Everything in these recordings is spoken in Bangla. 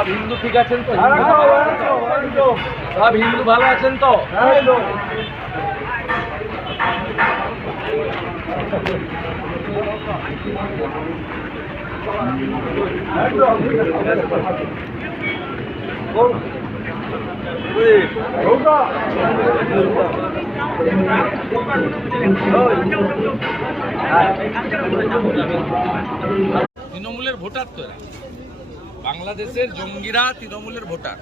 সব হিন্দু ঠিক আছেন তো? সব হিন্দু ভালো আছেন তো? তৃণমূলের ভোটার তো এরা, বাংলাদেশের জঙ্গিরা তৃণমূলের ভোটার,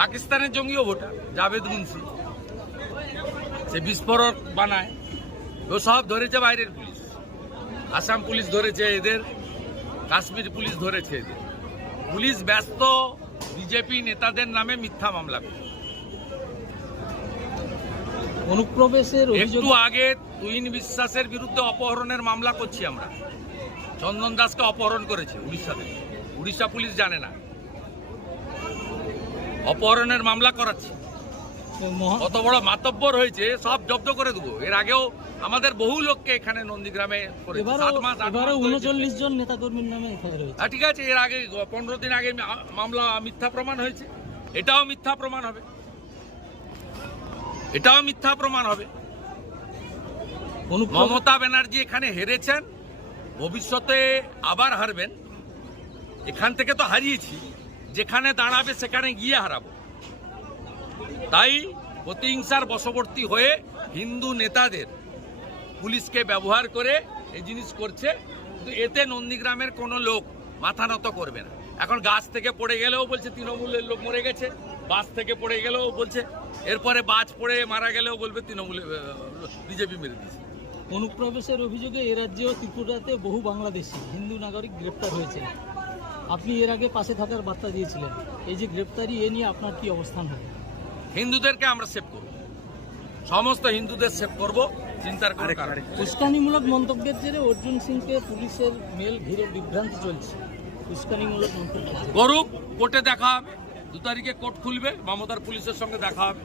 পাকিস্তানের জঙ্গিও ভোটার। জাভেদ মুন্সি সে বিস্ফোরক বানায়, ও সব ধরেছে বাইরের পুলিশ, আসাম পুলিশ ধরেছে এদের, কাশ্মীর পুলিশ ধরেছে এদের। পুলিশ ব্যস্ত বিজেপি নেতাদের নামে মিথ্যা মামলা করে। অনুপ্রবেশের একটু আগে তুহিন বিশ্বাসের বিরুদ্ধে অপহরণের মামলা করছি আমরা। চন্দন দাসকে অপহরণ করেছে উড়িষ্যা থেকে, উড়িষ্যা পুলিশ জানে না, অপহরণের মামলা করাচ্ছি। কত বড় মাতব্বর হয়েছে, সব জব্দ করে দেবো। এর আগেও আমাদের বহু লোককে এখানে নন্দীগ্রামে 39 জন নেতাকর্মীর নামে ঠিক আছে, এর আগে 15 দিন আগে মামলা মিথ্যা প্রমাণ হয়েছে, এটাও মিথ্যা প্রমাণ হবে, এটাও মিথ্যা প্রমাণ হবে। মমতা ব্যানার্জি এখানে হেরেছেন, ভবিষ্যতে আবার হারবেন। এখান থেকে তো হারিয়েছি, যেখানে দাঁড়াবে সেখানে গিয়ে হারাবো। তাই প্রতিহিংসার বশবর্তী হয়ে হিন্দু নেতাদের পুলিশকে ব্যবহার করে এই জিনিস করছে। কিন্তু এতে নন্দীগ্রামের কোনো লোক মাথা নত করবে না। এখন গাছ থেকে পড়ে গেলেও বলছে তৃণমূলের লোক মরে গেছে, বাস থেকে পড়ে গেলেও বলছে, এরপরে বাজ পড়ে মারা গেলেও বলবে তৃণমূলে বিজেপি মেরে দিয়েছে। অনুপ্রবেশের অভিযোগে এ রাজ্যে ও ত্রিপুরাতে বহু বাংলাদেশি হিন্দু নাগরিক গ্রেপ্তার হয়েছে। আপনি এর আগে পাশে থাকার বার্তা দিয়েছিলেন, এই যে গ্রেপ্তারি, এ নিয়ে আপনার কি অবস্থান হবে? হিন্দুদেরকে আমরা সেভ করব, সমস্ত হিন্দুদের সেভ করব, চিন্তার কোনো কারণ নেই। উস্কানিমূলক মন্তব্যের জেরে অর্জুন সিংকে পুলিশের মেল ঘিরে বিভ্রান্তি চলছে। উস্কানিমূলক মন্তব্য করুক, কোর্টে দেখা হবে, 2 তারিখে কোর্ট খুলবে, মমতার পুলিশের সঙ্গে দেখা হবে।